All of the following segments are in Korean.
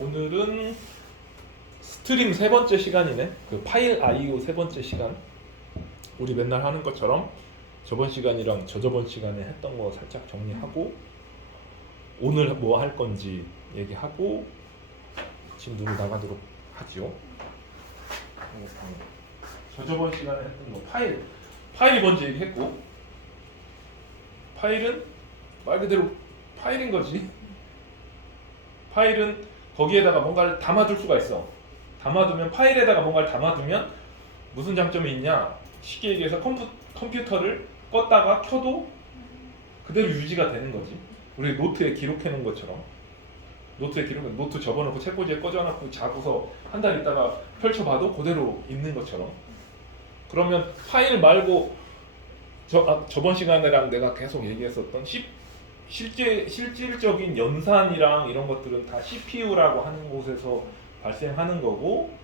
오늘은 스트림 세 번째 시간이네. 그 파일 IO 세 번째 시간. 우리 맨날 하는 것처럼 저번 시간이랑 저저번 시간에 했던 거 살짝 정리하고 오늘 뭐 할 건지 얘기하고 진도로 나가도록 하죠. 저저번 시간에 했던 거 파일이 먼저 얘기했고, 파일은 말 그대로 파일인 거지. 파일은 거기에다가 뭔가를 담아둘 수가 있어. 담아두면, 파일에다가 뭔가를 담아두면 무슨 장점이 있냐? 쉽게 얘기해서 컴퓨터를 껐다가 켜도 그대로 유지가 되는 거지. 우리 노트에 기록해 놓은 것처럼. 노트 접어놓고 책꽂이에 꽂아놓고 자고서 한 달 있다가 펼쳐봐도 그대로 있는 것처럼. 그러면 파일 말고 저번 시간에랑 내가 계속 얘기했었던 실질적인 연산이랑 이런 것들은 다 CPU라고 하는 곳에서 발생하는 거고,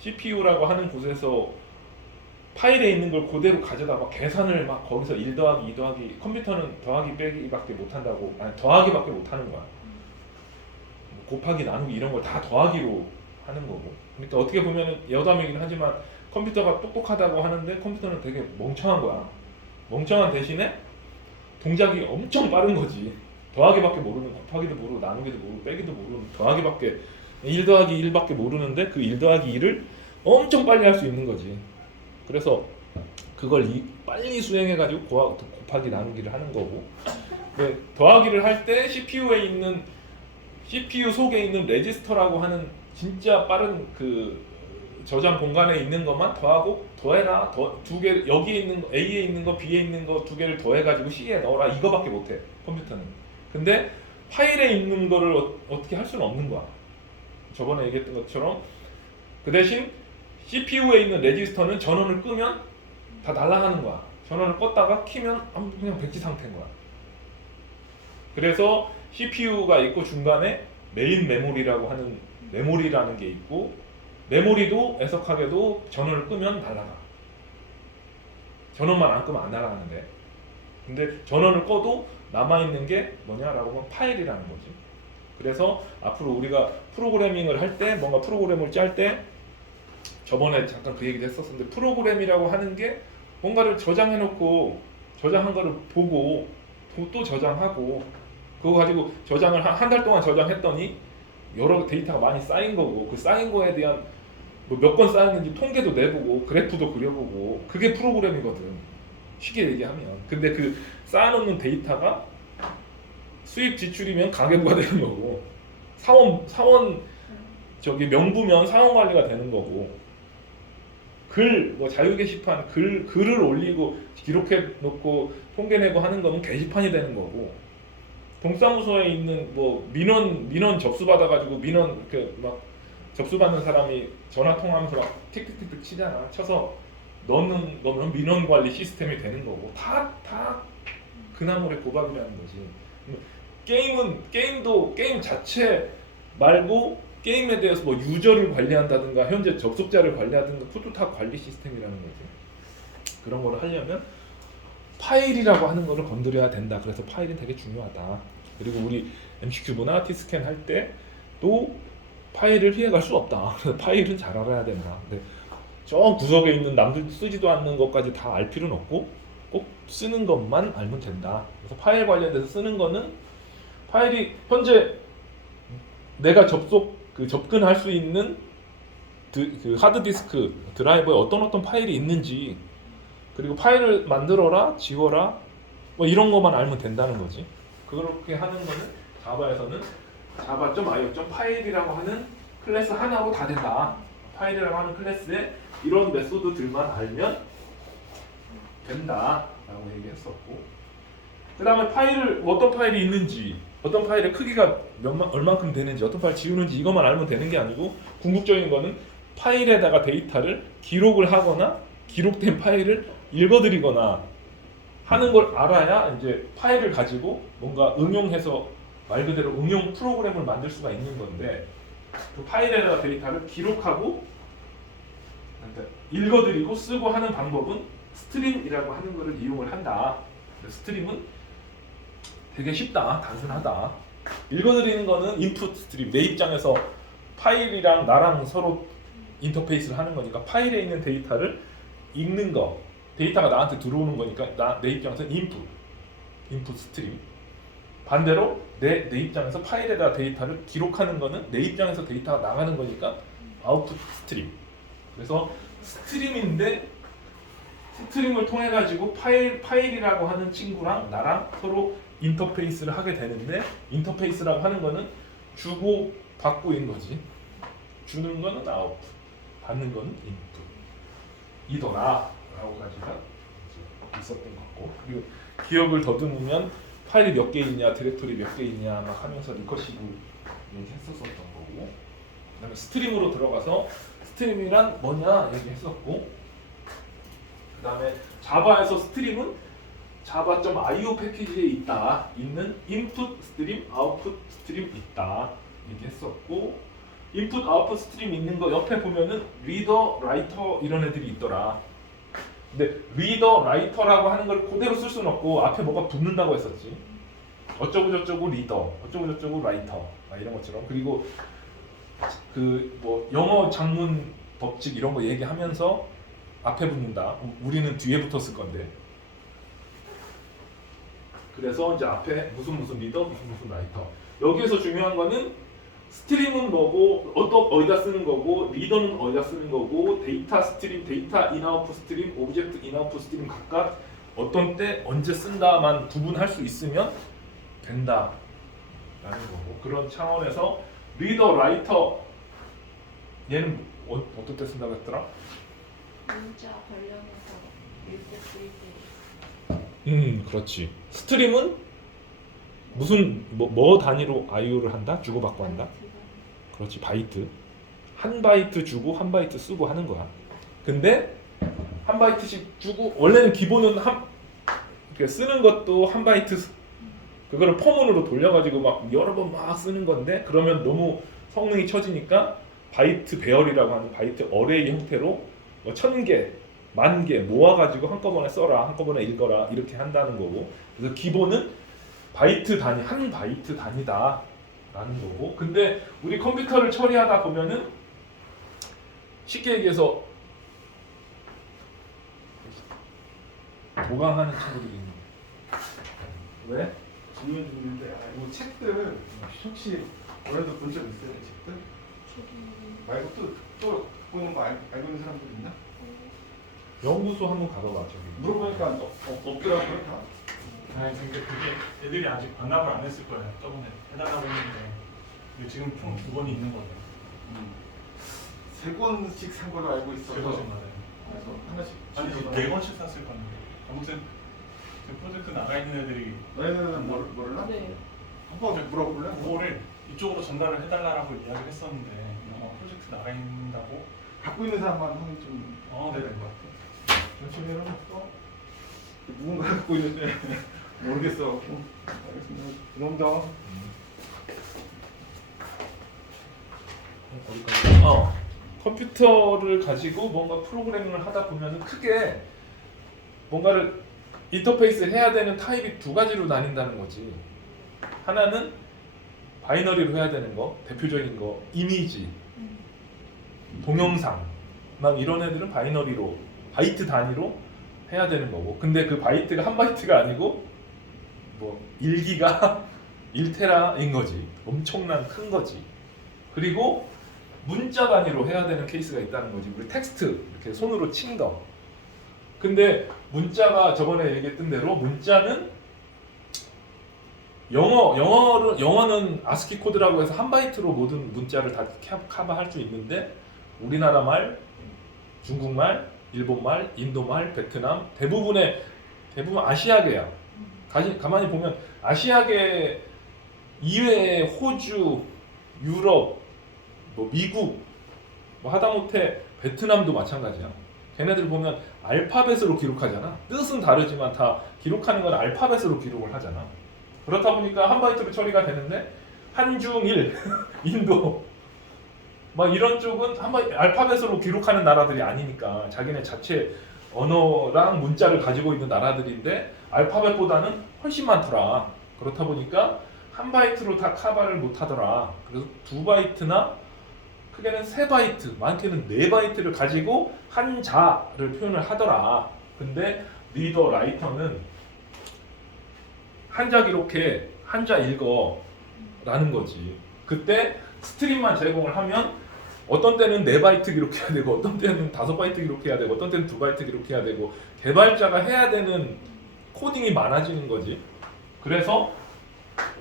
CPU라고 하는 곳에서 파일에 있는 걸 그대로 가져다 막 계산을 막 거기서 1 더하기 2 더하기, 컴퓨터는 더하기 빼기밖에 못한다고, 아니 더하기밖에 못하는 거야. 곱하기 나누기 이런 걸 다 더하기로 하는 거고. 그러니까 어떻게 보면 여담이긴 하지만 컴퓨터가 똑똑하다고 하는데 컴퓨터는 되게 멍청한 거야. 멍청한 대신에 동작이 엄청 빠른 거지. 더하기밖에 모르는, 곱하기도 모르고 나누기도 모르고 빼기도 모르는, 더하기밖에 1 더하기 1밖에 모르는데 그 1 더하기 2를 엄청 빨리 할 수 있는 거지. 그래서 그걸 빨리 수행해가지고 곱하기 나누기를 하는 거고, 더하기를 할 때 CPU 속에 있는 레지스터라고 하는 진짜 빠른 그 저장 공간에 있는 것만 더하고 더해라, 두 개, 여기에 있는 거, A에 있는 거, B에 있는 거 두 개를 더해가지고 C에 넣어라, 이거밖에 못해 컴퓨터는. 근데 파일에 있는 거를 어떻게 할 수는 없는 거야. 저번에 얘기했던 것처럼. 그 대신 CPU에 있는 레지스터는 전원을 끄면 다 날아가는 거야. 전원을 껐다가 키면 그냥 백지 상태인 거야. 그래서 CPU가 있고 중간에 메인 메모리라고 하는 메모리라는 게 있고, 메모리도 애석하게도 전원을 끄면 날아가. 전원만 안 끄면 안 날아가는데, 근데 전원을 꺼도 남아있는 게 뭐냐라고 하면 파일이라는 거지. 그래서 앞으로 우리가 프로그래밍을 할 때, 뭔가 프로그램을 짤 때, 저번에 잠깐 그 얘기도 했었는데, 프로그램이라고 하는 게 뭔가를 저장해놓고 저장한 거를 보고 또 저장하고, 그거 가지고 저장을 한 달 동안 저장했더니 여러 데이터가 많이 쌓인 거고, 그 쌓인 거에 대한 뭐 몇 건 쌓였는지 통계도 내보고 그래프도 그려보고, 그게 프로그램이거든 쉽게 얘기하면. 근데 그 쌓아놓는 데이터가 수입 지출이면 가계부가 되는 거고, 사원 저기 명부면 사원 관리가 되는 거고, 뭐 자유 게시판 글을 올리고 기록해 놓고 통계 내고 하는 거는 게시판이 되는 거고, 동사무소에 있는 뭐 민원 접수 받아가지고 민원 이렇게 막 접수 받는 사람이 전화 통화하면서 막 틱틱틱틱 치잖아. 쳐서 넣는 거면 민원 관리 시스템이 되는 거고, 다 그나물의 고박이라는 거지. 게임도 게임 자체 말고 게임에 대해서 뭐 유저를 관리한다든가 현재 접속자를 관리하든가, 그것도 다 관리 시스템이라는 거지. 그런 거를 하려면 파일이라고 하는 거를 건드려야 된다. 그래서 파일은 되게 중요하다. 그리고 우리 MC큐브나 T스캔 할 때도 파일을 피해갈 수 없다. 그래서 파일은 잘 알아야 된다. 근데 저 구석에 있는 남들 쓰지도 않는 것까지 다 알 필요는 없고 꼭 쓰는 것만 알면 된다. 그래서 파일 관련돼서 쓰는 거는, 파일이 현재 내가 접근할 수 있는 그 하드디스크 드라이브에 어떤 파일이 있는지, 그리고 파일을 만들어라, 지워라, 뭐 이런 것만 알면 된다는 거지. 그렇게 하는 거는 자바에서는 java.io.file이라고 하는 클래스 하나로 다 된다. 파일이라고 하는 클래스에 이런 메소드들만 알면 된다라고 얘기했었고, 그 다음에 어떤 파일이 있는지, 어떤 파일의 크기가 얼만큼 되는지, 어떤 파일 지우는지, 이것만 알면 되는 게 아니고, 궁극적인 거는 파일에다가 데이터를 기록을 하거나 기록된 파일을 읽어드리거나 하는 걸 알아야 이제 파일을 가지고 뭔가 응용해서 말 그대로 응용 프로그램을 만들 수가 있는 건데, 그 파일에다가 데이터를 기록하고 읽어드리고 쓰고 하는 방법은 스트림이라고 하는 것을 이용을 한다. 스트림은 되게 쉽다, 단순하다. 읽어드리는 거는 인풋 스트림, 내 입장에서 파일이랑 나랑 서로 인터페이스를 하는 거니까 파일에 있는 데이터를 읽는 거, 데이터가 나한테 들어오는 거니까 내 입장에서 인풋 스트림. 반대로 내 입장에서 파일에다 데이터를 기록하는 거는 내 입장에서 데이터가 나가는 거니까 아웃풋 스트림. 그래서 스트림인데 스트림을 통해 가지고 파일이라고 하는 친구랑 나랑 서로 인터페이스를 하게 되는데, 인터페이스라고 하는 거는 주고 받고인 거지. 주는 거는 아웃풋, 받는 거는 인풋 이더라라고 가지가 있었던 것 같고, 그리고 기억을 더듬으면 파일이 몇 개 있냐, 디렉토리 몇 개 있냐 막 하면서 리커시브 했었던 거고, 그다음에 스트림으로 들어가서 스트림이란 뭐냐 얘기했었고, 그다음에 자바에서 스트림은 java.io 패키지에 있는 인풋 스트림, 아웃풋 스트림 있다 얘기했었고, 인풋, 아웃풋 스트림 있는 거 옆에 보면은 리더, 라이터 이런 애들이 있더라. 근데 리더, 라이터라고 하는 걸 그대로 쓸 수는 없고 앞에 뭐가 붙는다고 했었지. 어쩌고 저쩌고 리더, 어쩌고 저쩌고 라이터 이런 것처럼. 그리고 그 뭐 영어 장문 법칙 이런 거 얘기하면서 앞에 붙는다. 우리는 뒤에 붙었을 건데. 그래서 이제 앞에 무슨 리더, 무슨 라이터. 여기에서 중요한 거는 스트림은 뭐고 어디다 쓰는 거고, 리더는 어디다 쓰는 거고, 데이터 스트림, 데이터 인아웃풋 스트림, 오브젝트 인아웃풋 스트림 각각 어떤 때 언제 쓴다만 구분할 수 있으면 된다라는 거고, 그런 차원에서 리더, 라이터 얘는 어떤 때 쓴다고 했더라? 문자 관련해서 읽고 쓰일 때. 그렇지. 스트림은 무슨 뭐 단위로 IO를 한다? 주고받고 한다? 그렇지, 바이트. 한 바이트 주고 한 바이트 쓰고 하는 거야. 근데 한 바이트씩 주고, 원래는 기본은 이렇게 쓰는 것도 한 바이트, 그거를 퍼문으로 돌려가지고 막 여러 번 막 쓰는 건데, 그러면 너무 성능이 처지니까 바이트 배열이라고 하는 바이트 어레이 형태로 1000개, 10,000개 모아가지고 한꺼번에 써라, 한꺼번에 읽어라 이렇게 한다는 거고, 그래서 기본은 바이트 단위, 한 바이트 단위다 라는 거고. 근데 우리 컴퓨터를 처리하다 보면은 쉽게 얘기해서 보강하는 친구들이 있는 거야. 왜? 질문 중인데, 이 책들 혹시 올해도 본 적 있어요? 이 책들? 말고 또 보는 거 알고 있는 사람들 있나? 연구소 한번 가봐봐. 저기 물어보니까 없더라고요 다. 아니 근데 그게 애들이 아직 반납을 안 했을 거예요. 저번에 해달라고 했는데 근데 지금 총 2권이 있는 거예요. 3권씩 산 걸로 알고 있어서 3권씩 맞아요. 그래서 하나씩 아니 주고받아요. 4권씩 샀을 건데 아무튼 지금 프로젝트 나가 있는 애들이 너희는 모르나? 네. 한번 물어볼래? 그거를 이쪽으로 전달을 해달라고 이야기를 했었는데 프로젝트 나가 있다고 갖고 있는 사람만 하면 좀 네네. 될것 같아. 전체적으로 또 누군가 갖고 있는데 모르겠어. 알겠습니다. 그럼 컴퓨터를 가지고 뭔가 프로그래밍을 하다 보면은 크게 뭔가를 인터페이스 해야 되는 타입이 두 가지로 나뉜다는 거지. 하나는 바이너리로 해야 되는 거, 대표적인 거 이미지, 동영상 막 이런 애들은 바이너리로, 바이트 단위로 해야 되는 거고, 근데 그 바이트가 한 바이트가 아니고 뭐 1기가 1테라인 거지. 엄청난 큰 거지. 그리고 문자 단위로 해야 되는 케이스가 있다는 거지. 우리 텍스트 이렇게 손으로 친 거. 근데 문자가 저번에 얘기했던 대로 문자는 영어는 아스키 코드라고 해서 한 바이트로 모든 문자를 다 커버할 수 있는데, 우리나라 말, 중국말, 일본말, 인도말, 베트남 대부분 아시아계야. 가만히 보면 아시아계 이외에 호주, 유럽, 뭐 미국, 뭐 하다못해 베트남도 마찬가지야. 걔네들 보면 알파벳으로 기록하잖아. 뜻은 다르지만 다 기록하는 건 알파벳으로 기록을 하잖아. 그렇다 보니까 한 바이트로 처리가 되는데, 한중일, 인도 막 이런 쪽은 알파벳으로 기록하는 나라들이 아니니까 자기네 자체 언어랑 문자를 가지고 있는 나라들인데 알파벳보다는 훨씬 많더라. 그렇다 보니까 한 바이트로 다 커버를 못 하더라. 그래서 2바이트나 크게는 3바이트, 많게는 4바이트를 가지고 한자를 표현을 하더라. 근데 리더 라이터는 한자 기록해, 한자 읽어 라는 거지. 그때 스트림만 제공을 하면 어떤 때는 4바이트 기록해야 되고 어떤 때는 5바이트 기록해야 되고 어떤 때는 2바이트 기록해야 되고 개발자가 해야 되는 코딩이 많아지는 거지. 그래서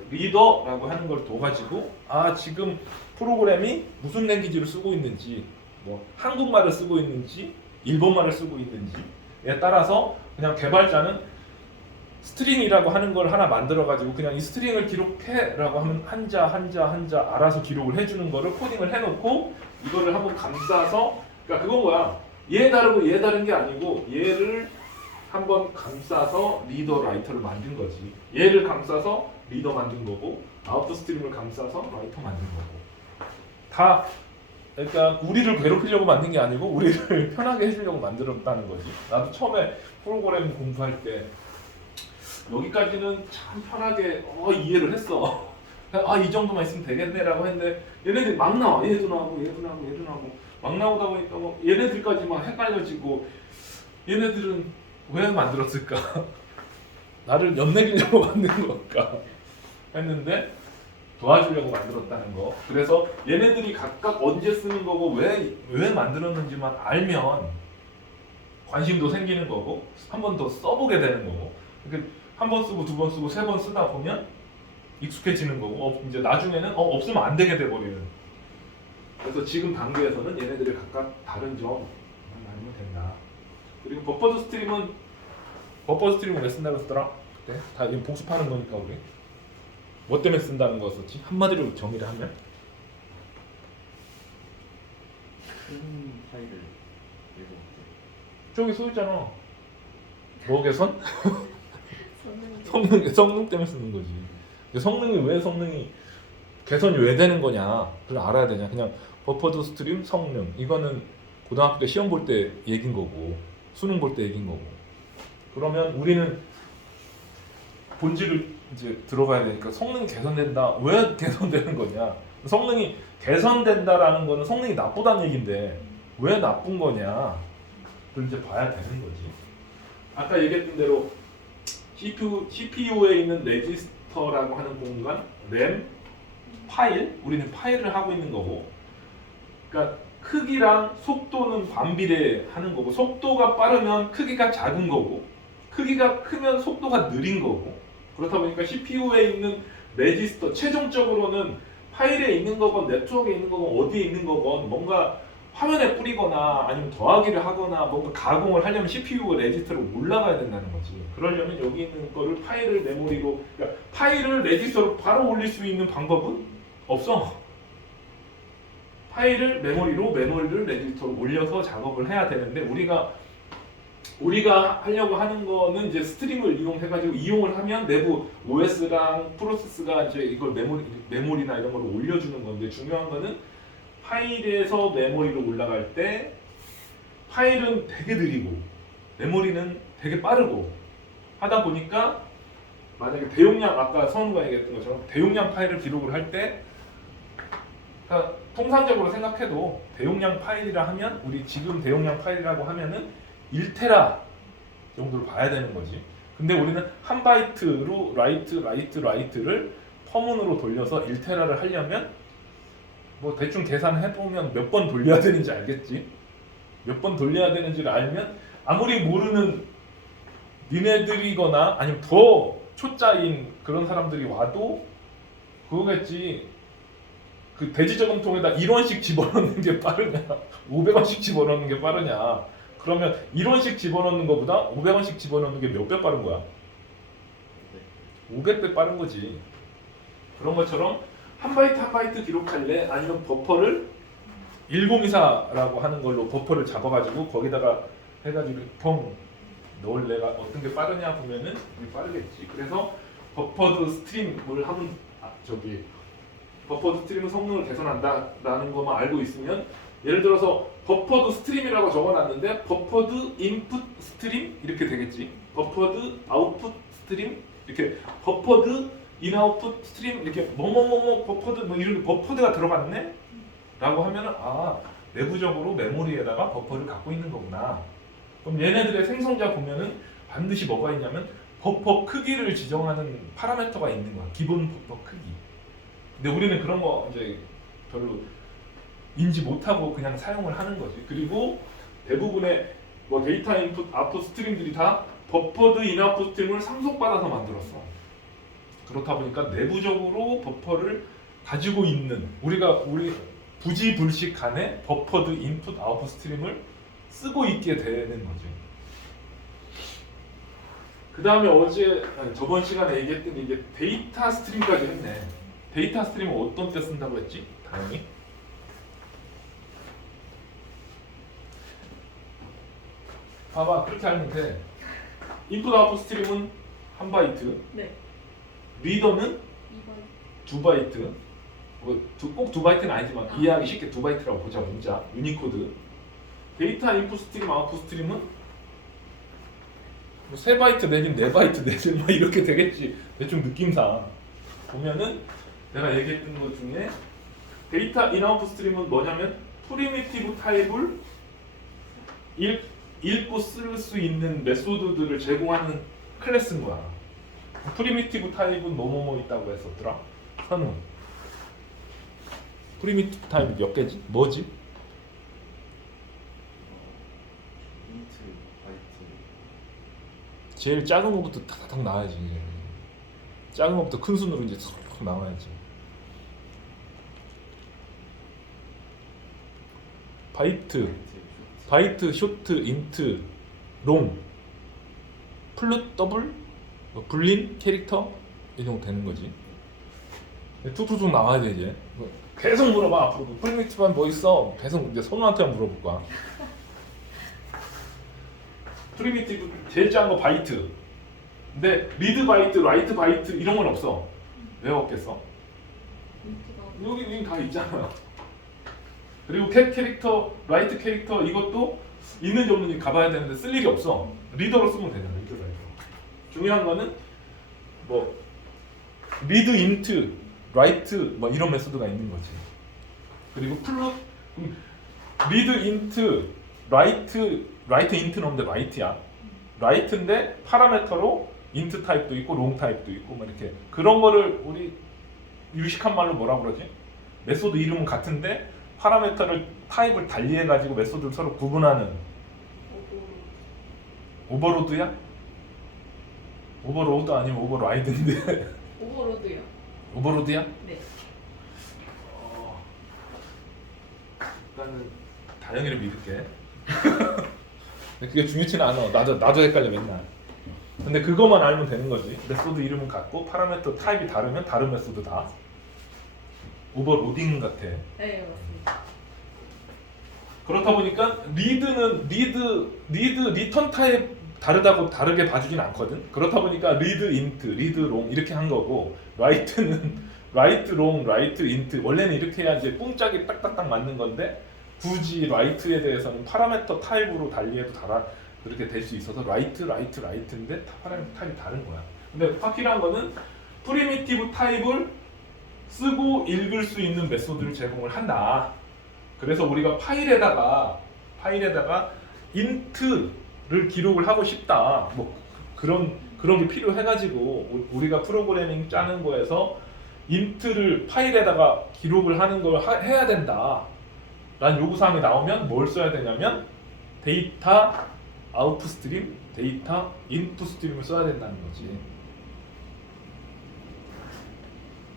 리더라고 하는 걸 둬가지고 지금 프로그램이 무슨 랭귀지를 쓰고 있는지, 뭐 한국말을 쓰고 있는지 일본말을 쓰고 있는지에 따라서 그냥 개발자는 스트링이라고 하는 걸 하나 만들어가지고 그냥 이 스트링을 기록해라고 하면 한자 알아서 기록을 해주는 거를 코딩을 해놓고 이거를 한번 감싸서, 그러니까 그건 거야. 얘 다르고 얘 다른 게 아니고 얘를 한번 감싸서 리더 라이터를 만든 거지. 얘를 감싸서 리더 만든 거고 아웃더 스트림을 감싸서 라이터 만든 거고. 다 그러니까 우리를 괴롭히려고 만든 게 아니고 우리를 편하게 해주려고 만들었다는 거지. 나도 처음에 프로그램 공부할 때 여기까지는 참 편하게 이해를 했어. 이 정도만 있으면 되겠네라고 했는데 얘네들이 막 나와. 얘도 나오고 막 나오다 보니까 뭐 얘네들까지 막 헷갈려지고, 얘네들은 왜 만들었을까? 나를 연내기려고 만든 걸까? 했는데 도와주려고 만들었다는 거. 그래서 얘네들이 각각 언제 쓰는 거고 왜 만들었는지만 알면 관심도 생기는 거고 한 번 더 써보게 되는 거고, 한 번 쓰고 2번 쓰고 3번 쓰다 보면 익숙해지는 거고 이제 나중에는 없으면 안 되게 돼버리는. 그래서 지금 단계에서는 얘네들이 각각 다른 점만 알면 된다. 그리고 버퍼드 스트림은 왜 쓴다고 했더라? 그때 다 이거 복습하는 거니까 우리 뭐 때문에 쓴다는 거였었지? 한마디로 정의를 하면 큰 파일을 읽어. 저기 써 있잖아. 뭐 개선? 저는 성능 때문에 쓰는 거지. 성능이 개선이 왜 되는 거냐 그걸 알아야 되냐. 그냥 버퍼드 스트림 성능 이거는 고등학교 때 시험 볼 때 얘긴 거고 수능 볼 때 얘긴 거고. 그러면 우리는 본질을 이제 들어가야 되니까 성능이 개선된다. 왜 개선되는 거냐? 성능이 개선된다라는 거는 성능이 나쁘다는 얘긴데 왜 나쁜 거냐? 그걸 이제 봐야 되는 거지. 아까 얘기했던 대로 CPU에 있는 레지스터라고 하는 공간, 램, 파일, 우리는 파일을 하고 있는 거고, 그러니까 크기랑 속도는 반비례하는 거고, 속도가 빠르면 크기가 작은 거고, 크기가 크면 속도가 느린 거고. 그렇다 보니까 CPU에 있는 레지스터, 최종적으로는 파일에 있는 거건 네트워크에 있는 거건 어디에 있는 거건 뭔가 화면에 뿌리거나 아니면 더하기를 하거나 뭔가 가공을 하려면 CPU 레지스터로 올라가야 된다는 거지. 그러려면 여기 있는 거를 파일을 메모리로, 그러니까 파일을 레지스터로 바로 올릴 수 있는 방법은 없어. 파일을 메모리를 레지스터로 올려서 작업을 해야 되는데 우리가 하려고 하는 거는 이제 스트림을 이용해가지고 이용을 하면 내부 OS랑 프로세스가 이제 이걸 메모리나 이런 걸 올려주는 건데, 중요한 거는 파일에서 메모리로 올라갈 때 파일은 되게 느리고 메모리는 되게 빠르고 하다 보니까 만약에 대용량, 아까 성우가 얘기했던 것처럼 대용량 파일을 기록을 할 때, 그러니까 통상적으로 생각해도 대용량 파일이라 하면 우리 지금 대용량 파일이라고 하면은 1테라 정도를 봐야 되는 거지. 근데 우리는 한 바이트로 라이트를 퍼문으로 돌려서 1테라를 하려면 뭐 대충 계산해 보면 몇 번 돌려야 되는지 알겠지? 몇 번 돌려야 되는지를 알면 아무리 모르는 니네들이거나 아니면 더 초짜인 그런 사람들이 와도 그거겠지. 그 대지 저금통에다 1원씩 집어넣는 게 빠르냐 500원씩 집어넣는 게 빠르냐. 그러면 1원씩 집어넣는 것보다 500원씩 집어넣는 게 몇 배 빠른 거야? 500배 빠른 거지. 그런 것처럼 한 바이트 기록할래? 아니면 버퍼를 1024라고 하는 걸로 버퍼를 잡아가지고 거기다가 해가지고 펑 넣을래가 어떤 게 빠르냐 보면은 이게 빠르겠지. 그래서 버퍼드 스트림을 하면 버퍼드 스트림은 성능을 개선한다라는 것만 알고 있으면, 예를 들어서 버퍼드 스트림이라고 적어놨는데 버퍼드 인풋 스트림 이렇게 되겠지. 버퍼드 아웃풋 스트림 이렇게, 버퍼드 인아웃풋 스트림 이렇게 뭐뭐뭐뭐 버퍼드 뭐 이런 버퍼드가 들어갔네 라고 하면은 내부적으로 메모리에다가 버퍼를 갖고 있는 거구나. 그럼 얘네들의 생성자 보면은 반드시 뭐가 있냐면 버퍼 크기를 지정하는 파라미터가 있는 거야. 기본 버퍼 크기. 근데 우리는 그런 거 이제 별로 인지 못하고 그냥 사용을 하는 거지. 그리고 대부분의 뭐 데이터 인풋, 아웃풋 스트림들이 다 버퍼드 인아웃풋 스트림을 상속받아서 만들었어. 그렇다 보니까 내부적으로 버퍼를 가지고 있는 우리 부지불식 간에 버퍼드 인풋, 아웃풋 스트림을 쓰고 있게 되는 거지. 그 다음에 저번 시간에 얘기했던 이게 데이터 스트림까지 했네. 데이터 스트림은 어떤 때 쓴다고 했지? 당연히 봐봐, 그렇게 알면 돼. 인풋 아웃풋 스트림은 1바이트, 네. 리더는 2번. 2바이트. 꼭 2바이트는 아니지만 이해하기 쉽게 2바이트라고 보자. 문자, 유니코드. 데이터 인풋 스트림, 아웃풋 스트림은 뭐 3바이트 내지는 4바이트 내지는 뭐 이렇게 되겠지. 대충 느낌상 보면은 내가 얘기했던 것 중에 데이터 인 아웃풋 스트림은 뭐냐면 프리미티브 타입을 읽고 쓸 수 있는 메소드들을 제공하는 클래스인 거야. 프리미티브 타입은 뭐뭐뭐 있다고 했었더라? 선우. 프리미티브 타입이 몇 개지? 뭐지? 인트, 바이트. 제일 작은 거부터 탁탁 나와야지. 작은 거부터 큰 순으로 이제 쏙 나와야지. 바이트, 쇼트, 인트, 롱, 플룻, 더블, 불린, 캐릭터 이 정도 되는 거지. 툭툭툭 나와야 돼 이제. 계속 물어봐 앞으로. 프리미티브한 뭐 있어? 계속 이제 선우한테만 물어볼 거야. 프리미티브 제일 작은 거 바이트. 근데 리드 바이트, 라이트 바이트 이런 건 없어. 왜 없겠어? 여기 다 있잖아. 그리고 캐릭터, 라이트 캐릭터 이것도 있는지 없는지 가봐야 되는데 쓸 일이 없어. 리더로 쓰면 되잖아. 리더 라이터. 중요한 거는 뭐 리드 인트, 라이트 뭐 이런 메소드가 있는 거지. 그리고 플룻, 리드 인트, 라이트 인트는 없는데 라이트야. 라이트인데 파라미터로 인트 타입도 있고 롱 타입도 있고 막 이렇게 그런 거를 우리 유식한 말로 뭐라 그러지? 메소드 이름은 같은데 파라미터를 타입을 달리해 가지고 메소드를 서로 구분하는 오버로드야? 오버로드 아니면 오버라이드인데 오버로드요. 오버로드야? 네. 일단은 다영이를 믿을게. 근데 그게 중요치는 않아. 나도 헷갈려 맨날. 근데 그것만 알면 되는 거지. 메소드 이름은 같고 파라미터 타입이 다르면 다른 메소드다. 오버로딩 같아. 네, 맞습니다. 그렇다 보니까 리턴 타입 다르게 봐주진 않거든. 그렇다 보니까 리드 인트, 리드 롱 이렇게 한 거고 라이트는 라이트 롱, 라이트 인트 원래는 이렇게 해야 이제 뽕짝이 딱딱딱 맞는 건데 굳이 라이트에 대해서는 파라미터 타입으로 달리해도 그렇게 될 수 있어서 라이트인데 파라미터 타입이 다른 거야. 근데 확실한 거는 프리미티브 타입을 쓰고 읽을 수 있는 메소드를 제공을 한다. 그래서 우리가 파일에다가 인트를 기록을 하고 싶다. 뭐 그런 게 필요해가지고 우리가 프로그래밍 짜는 거에서 인트를 파일에다가 기록을 하는 걸 해야 된다. 라는 요구사항이 나오면 뭘 써야 되냐면 데이터 아웃풋 스트림, 데이터 인풋 스트림을 써야 된다는 거지.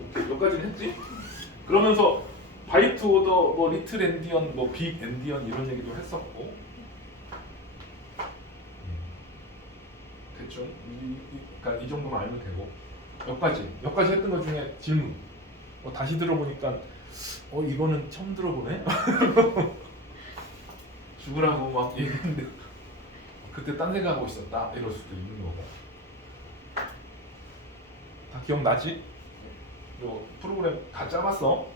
오케이, 여기까지는 했지? 그러면서 바이트 오더, 뭐 리틀 엔디언, 뭐 빅 엔디언 이런 얘기도 했었고 대충 그러니까 이 정도만 알면 되고 여기까지 했던 것 중에 질문 다시 들어보니까 이거는 처음 들어보네? 죽으라고 막 얘기했는데 그때 딴 생각하고 있었다 이럴 수도 있는 거고. 다 기억나지? 요 프로그램 다 짜봤어?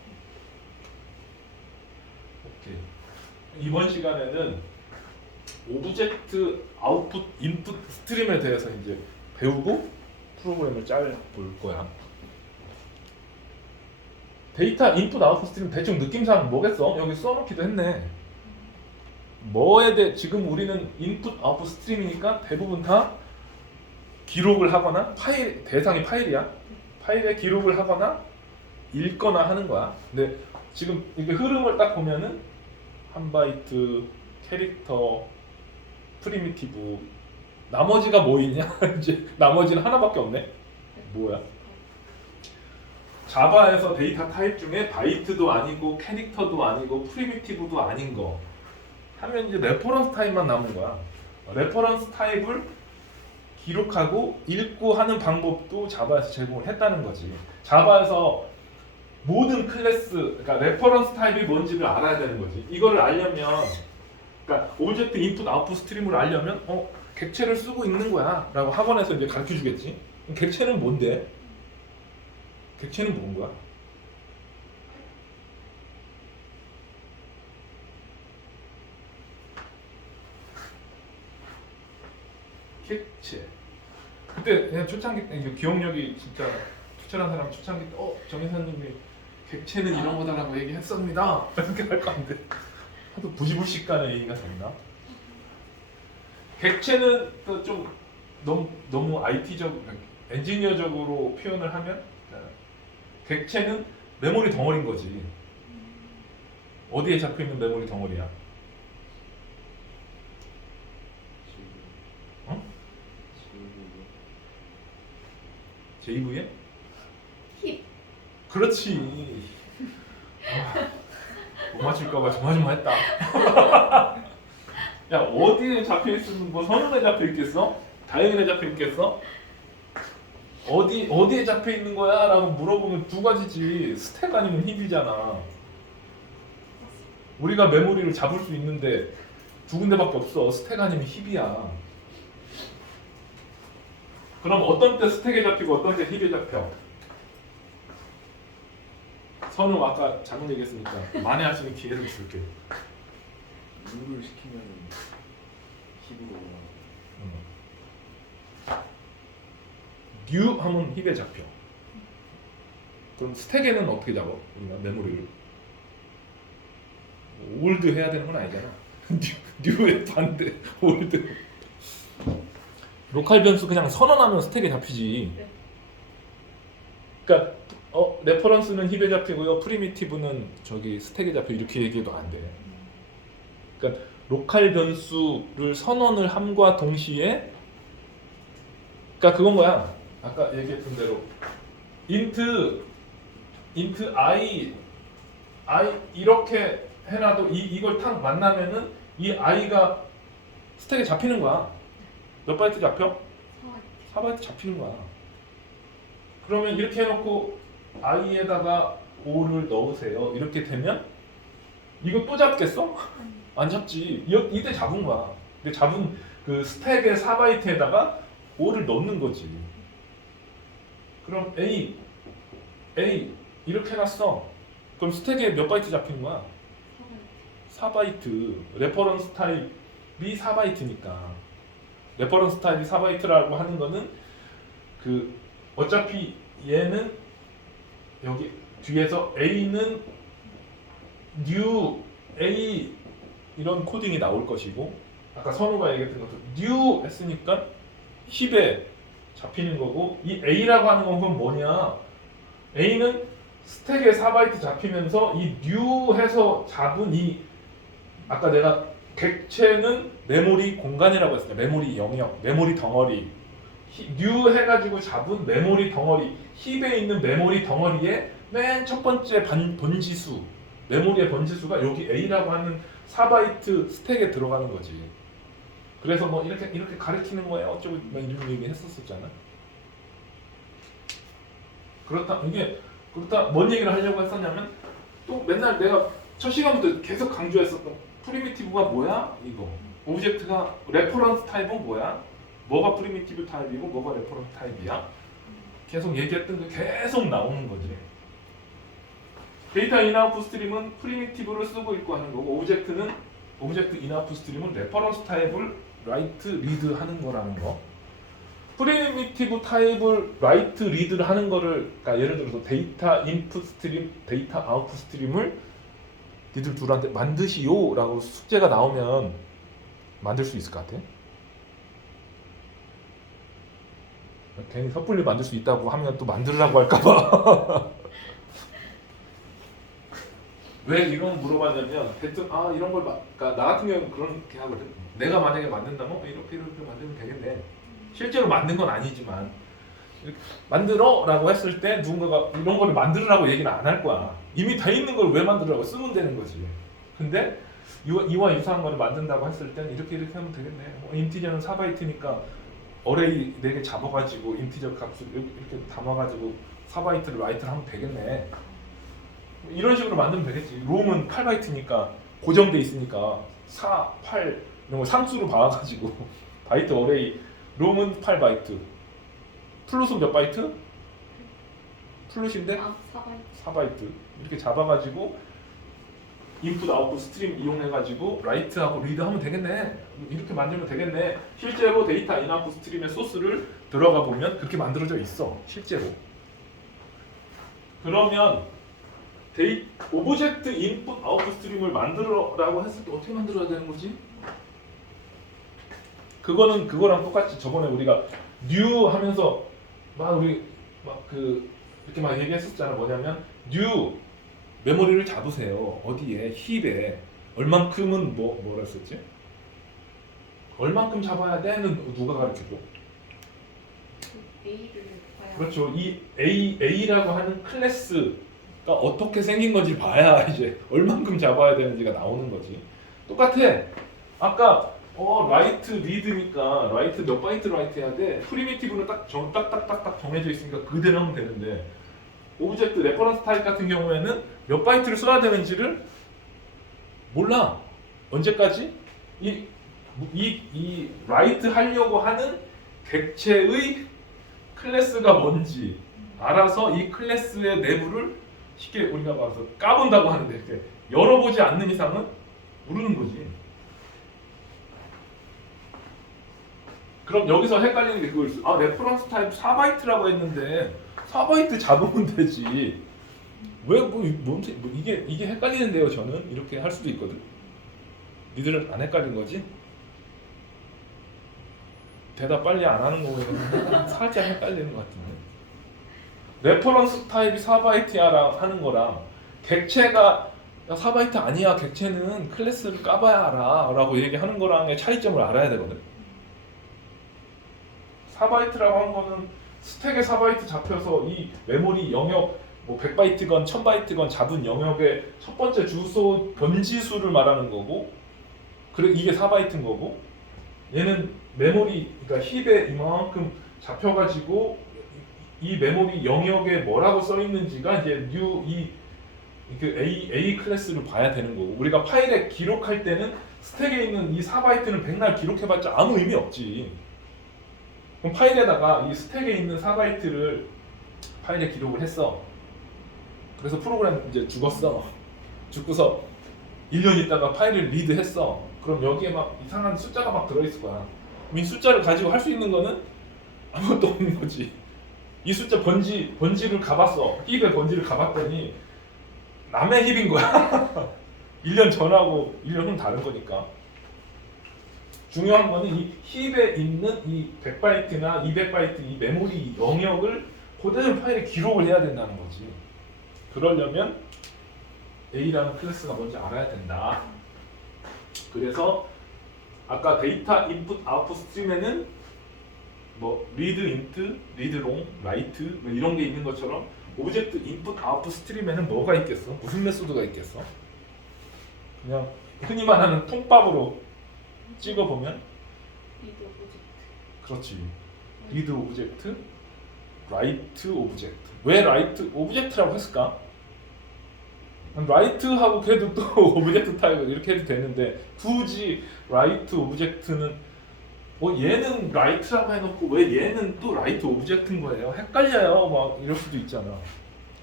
오케이. 이번 시간에는 오브젝트 아웃풋 인풋 스트림에 대해서 이제 배우고 프로그램을 짜 볼 거야. 데이터 인풋 아웃풋 스트림 대충 느낌상 뭐겠어? 여기 써놓기도 했네. 뭐에 대해 지금 우리는 인풋 아웃풋 스트림이니까 대부분 다 기록을 하거나 파일 대상이 파일이야. 파일에 기록을 하거나 읽거나 하는 거야. 근데 지금 이게 흐름을 딱 보면은 한 바이트, 캐릭터, 프리미티브 나머지가 뭐 있냐? 이제 나머지는 하나밖에 없네. 뭐야? 자바에서 데이터 타입 중에 바이트도 아니고 캐릭터도 아니고 프리미티브도 아닌 거 하면 이제 레퍼런스 타입만 남은 거야. 레퍼런스 타입을 기록하고 읽고 하는 방법도 자바에서 제공을 했다는 거지. 자바에서 모든 클래스, 그러니까 레퍼런스 타입이 뭔지를 알아야 되는 거지. 이거를 알려면, 그러니까 오브젝트 인풋 아웃풋 스트림을 알려면, 객체를 쓰고 있는 거야라고 학원에서 이제 가르쳐 주겠지. 그럼 객체는 뭔데? 객체는 뭔 거야? 객체. 그때 그냥 초창기 때 이제 기억력이 진짜 투철한 사람 초창기 때 정혜사님이 객체는 이런 거다라고 얘기했습니다. 이렇게 할 거 같은데 하도 부지불식간에 얘기가 됐나? 객체는 또 좀 너무 IT적 엔지니어적으로 표현을 하면 객체는 메모리 덩어리인 거지. 어디에 잡혀 있는 메모리 덩어리야? JVM? 힙. 그렇지. 못 맞출까봐 조마조마했다. 야 어디에 잡혀 있으면 뭐 선언에 잡혀 있겠어? 다영이에 잡혀 있겠어? 어디에 잡혀 있는 거야?라고 물어보면 두 가지지. 스택 아니면 힙이잖아. 우리가 메모리를 잡을 수 있는데 두 군데밖에 없어. 스택 아니면 힙이야. 그럼 어떤 때 스택에 잡히고 어떤 때 힙에 잡혀? 선우 아까 잘못 얘기했으니까 만회하시는 기회를 줄게. 누를 시키면 힙으로 올라가. 뉴 하면 힙에 잡혀. 그럼 스택에는 어떻게 잡아? 우리가 메모리를 올드 해야 되는 건 아니잖아. 뉴의 반대 올드. 로컬 변수 그냥 선언하면 스택에 잡히지. 네. 그러니까 레퍼런스는 힙에 잡히고요. 프리미티브는 저기 스택에 잡혀 이렇게 얘기해도 안 돼. 그러니까 로컬 변수를 선언을 함과 동시에 그러니까 그건 거야. 아까 얘기했던 대로 int i 이렇게 해놔도 이걸 탁 만나면은 이 i가 스택에 잡히는 거야. 몇 바이트 잡혀? 4바이트 잡히는 거야. 그러면 이렇게 해놓고 i에다가 5를 넣으세요. 이렇게 되면 이거 또 잡겠어? 안 잡지. 이때 잡은 거야. 근데 잡은 그 스택의 4바이트에다가 5를 넣는 거지. 그럼 A 이렇게 해놨어. 그럼 스택에 몇 바이트 잡히는 거야? 4바이트. 레퍼런스 타입이 4바이트니까. 레퍼런스 타입이 4바이트라고 하는 거는 그 어차피 얘는 여기 뒤에서 A는 new A 이런 코딩이 나올 것이고 아까 선우가 얘기했던 것도 new 했으니까 힙에 잡히는 거고 이 A라고 하는 건 뭐냐? A는 스택에 4바이트 잡히면서 이 new 해서 잡은 이 아까 내가 객체는 메모리 공간이라고 했어요. 메모리 영역, 메모리 덩어리. new 해가지고 잡은 메모리 덩어리, 힙에 있는 메모리 덩어리의 맨 첫 번째 번지수, 메모리의 번지수가 여기 A라고 하는 4바이트 스택에 들어가는 거지. 그래서 뭐 이렇게 가리키는 거예요. 어쩌고 막 이런 얘기 했었잖아. 그렇다 뭔 얘기를 하려고 했었냐면 또 맨날 내가 첫 시간부터 계속 강조했었던 프리미티브가 뭐야? 이거. 오브젝트가 레퍼런스 타입은 뭐야? 뭐가 프리미티브 타입이고 뭐가 레퍼런스 타입이야? 계속 얘기했던 게 계속 나오는 거지. 데이터 인아웃풋 스트림은 프리미티브를 쓰고 있고 하는 거고 오브젝트 인아웃풋 스트림은 레퍼런스 타입을 라이트, 리드 하는 거라는 거. 프리미티브 타입을 라이트 리드를 하는 거를, 그러니까 예를 들어서 데이터 인풋 스트림, 데이터 아웃풋 스트림을 니들 둘한테 만드시오라고 숙제가 나오면 만들 수 있을 것 같아? 괜히 섣불리 만들 수 있다고 하면 또 만들으라고 할까봐. 왜 이런 물어봤냐면 대뜸 이런 걸 그러니까 나 같은 경우는 그렇게 하거든. 내가 만약에 만든다면 이렇게 만들면 되겠네. 실제로 만든 건 아니지만 이렇게 만들어라고 했을 때 누군가가 이런 거를 만들으라고 얘기는 안 할 거야. 이미 돼 있는 걸 왜 만들으라고 쓰면 되는 거지. 근데 이와 유사한 거를 만든다고 했을 땐 이렇게 하면 되겠네. 인티저는 4바이트니까 어레이 4개 잡아가지고 인티저 값을 이렇게 담아가지고 4바이트를 라이트를 하면 되겠네. 이런 식으로 만들면 되겠지. 롬은 8바이트니까 고정돼 있으니까 4, 8 이런 거 상수로 봐가지고 바이트 어레이 롬은 8바이트 플롯은 몇 바이트? 플롯인데 4바이트 이렇게 잡아가지고 인풋 아웃풋 스트림 이용해가지고 라이트하고 리드하면 되겠네. 이렇게 만들면 되겠네. 실제로 데이터 인아웃풋 스트림의 소스를 들어가 보면 그렇게 만들어져 있어. 실제로. 그러면 오브젝트 인풋 아웃풋 스트림을 만들어라고 했을 때 어떻게 만들어야 되는 거지? 그거랑 똑같이 저번에 우리가 new 하면서 우리 이렇게 막 얘기했었잖아. 뭐냐면 new 메모리를 잡으세요. 어디에? 힙에. 얼만큼은 뭐라 했었지? 얼만큼 잡아야 돼는 누가 가르쳐줘? A를 봐야. 그렇죠. 이 A라고 하는 클래스가 어떻게 생긴 건지 봐야 이제 얼만큼 잡아야 되는지가 나오는 거지. 똑같아. 아까 라이트 리드니까 라이트 몇 바이트 라이트 해야 돼. 프리미티브는 딱딱딱딱 정해져 있으니까 그대로 하면 되는데 오브젝트 레퍼런스 타입 같은 경우에는 몇 바이트를 써야 되는지를 몰라. 언제까지? 이 라이트 하려고 하는 객체의 클래스가 뭔지 알아서 이 클래스의 내부를 쉽게 우리가 말해서 까본다고 하는데 이렇게 열어보지 않는 이상은 모르는 거지. 그럼 여기서 헷갈리는 게 그걸 레퍼런스 타입 4바이트라고 했는데 4바이트 잡으면 되지. 왜 이게 헷갈리는데요. 저는 이렇게 할 수도 있거든. 니들은 안 헷갈린 거지? 대답 빨리 안 하는 거 보면 살짝 헷갈리는 것 같은데. 레퍼런스 타입이 4바이트야 하는 거랑 객체가 4바이트 아니야. 객체는 클래스를 까봐야 알아 라고 얘기하는 거랑의 차이점을 알아야 되거든. 4바이트라고 한 거는 스택에 4바이트 잡혀서 이 메모리 영역 100바이트건 1000바이트건 잡은 영역의 첫 번째 주소 번지수를 말하는 거고, 그래 이게 4바이트인 거고, 얘는 메모리 그러니까 힙에 이만큼 잡혀가지고 이 메모리 영역에 뭐라고 써 있는지가 이제 A 클래스를 봐야 되는 거고, 우리가 파일에 기록할 때는 스택에 있는 이 4바이트는 백날 기록해봤자 아무 의미 없지. 그럼 파일에다가 이 스택에 있는 4바이트를 파일에 기록을 했어. 그래서 프로그램 이제 죽었어. 죽고서 1년 있다가 파일을 리드했어. 그럼 여기에 막 이상한 숫자가 막 들어있을 거야. 그럼 이 숫자를 가지고 할 수 있는 거는 아무것도 없는 거지. 이 숫자 번지를 가봤어. 힙의 번지를 가봤더니 남의 힙인 거야. 1년 전하고 1년 후는 다른 거니까. 중요한 거는 이 힙에 있는 이 100바이트나 200바이트 이 메모리 영역을 그대로 파일에 기록을 해야 된다는 거지. 그러려면 A라는 클래스가 뭔지 알아야 된다. 그래서 아까 데이터 인풋 아웃풋 스트림에는 리드 인트, 리드 롱, 라이트 이런 게 있는 것처럼 오브젝트 인풋 아웃풋 스트림에는 뭐가 있겠어? 무슨 메소드가 있겠어? 그냥 흔히 말하는 통밥으로 찍어보면 리드 오브젝트. 그렇지. 리드 오브젝트, 라이트 오브젝트. 왜 라이트 오브젝트라고 했을까? 라이트하고 그래도 또 오브젝트 타입을 이렇게 해도 되는데 굳이 라이트 오브젝트는 얘는 라이트라고 해놓고 왜 얘는 또 라이트 오브젝트인 거예요? 헷갈려요. 막 이럴 수도 있잖아.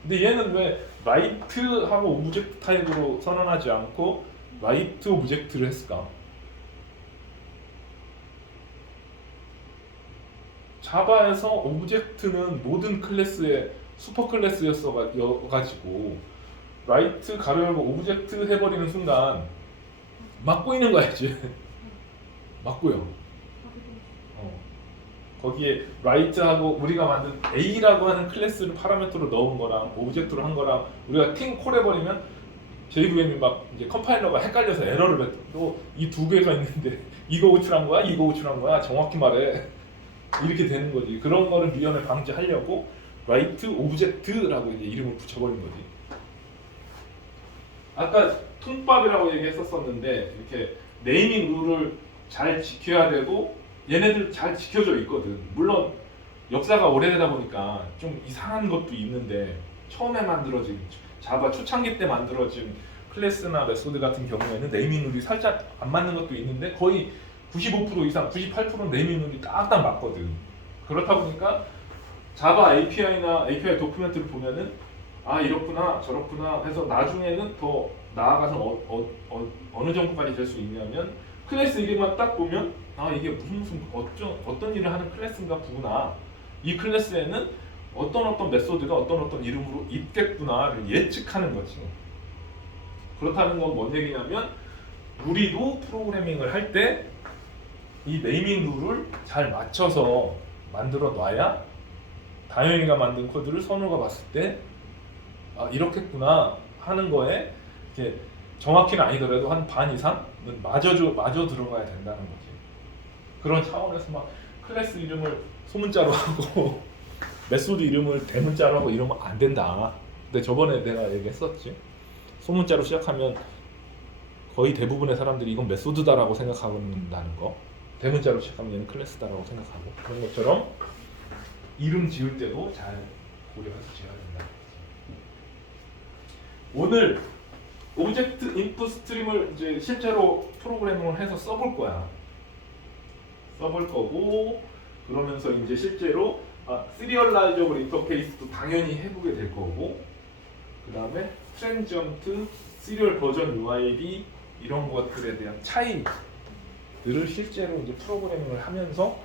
근데 얘는 왜 라이트하고 오브젝트 타입으로 선언하지 않고 라이트 오브젝트를 했을까? 자바에서 오브젝트는 모든 클래스의 슈퍼 클래스였어가지고 라이트 가로 열고 오브젝트 해버리는 순간 막 꼬이는 거야 이제. 막 꼬여. 거기에 라이트하고 우리가 만든 A라고 하는 클래스를 파라미터로 넣은 거랑 오브젝트로 한 거랑 우리가 콜 해버리면 JVM이 막 이제 컴파일러가 헷갈려서 에러를 냈. 또이 두 개가 있는데 이거 호출한 거야? 이거 호출한 거야? 정확히 말해. 이렇게 되는 거지. 그런 거를 미연에 방지하려고 라이트 오브젝트라고 이제 이름을 붙여버린 거지. 아까 통밥이라고 얘기했었었는데 이렇게 네이밍 룰을 잘 지켜야 되고 얘네들 잘 지켜져 있거든. 물론 역사가 오래되다 보니까 좀 이상한 것도 있는데 처음에 만들어진 자바 초창기 때 만들어진 클래스나 메소드 같은 경우에는 네이밍 룰이 살짝 안 맞는 것도 있는데 거의 95% 이상, 98%는 네이밍 룰이 딱딱 맞거든. 그렇다 보니까 자바 API나 API 도큐멘트를 보면은 아 이렇구나 저렇구나 해서 나중에는 더 나아가서 어느 정도까지 될 수 있냐면 클래스 이름만 딱 보면 아 이게 무슨 어떤 일을 하는 클래스인가 보구나. 이 클래스에는 어떤 메소드가 어떤 이름으로 있겠구나를 예측하는 거지. 그렇다는 건 뭔 얘기냐면 우리도 프로그래밍을 할 때 이 네이밍 룰을 잘 맞춰서 만들어 놔야 다영이가 만든 코드를 선우가 봤을 때 아 이렇겠구나 하는 거에 이렇게 정확히는 아니더라도 한 반 이상은 마저 들어가야 된다는 거지. 그런 차원에서 막 클래스 이름을 소문자로 하고 메소드 이름을 대문자로 하고 이러면 안 된다. 근데 저번에 내가 얘기했었지. 소문자로 시작하면 거의 대부분의 사람들이 이건 메소드다라고 생각한다는 거. 대문자로 시작하면 얘는 클래스다라고 생각하고 그런 것처럼 이름 지을 때도 잘 고려해서 지어야 된다. 오늘 오브젝트 인풋 스트림을 이제 실제로 프로그래밍을 해서 써볼 거야. 써볼 거고 그러면서 이제 실제로 시리얼라이저블 인터페이스도 당연히 해보게 될 거고 그 다음에 트랜지언트, 시리얼 버전 UID 이런 것들에 대한 차이들을 실제로 이제 프로그래밍을 하면서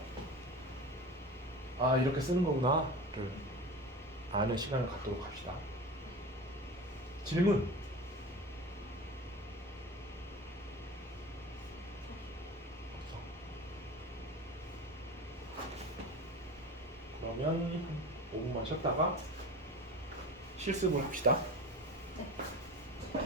아 이렇게 쓰는 거구나를 아는 시간을 갖도록 합시다. 질문? 없어. 그러면 5분만 쉬었다가 실습을 합시다. 네.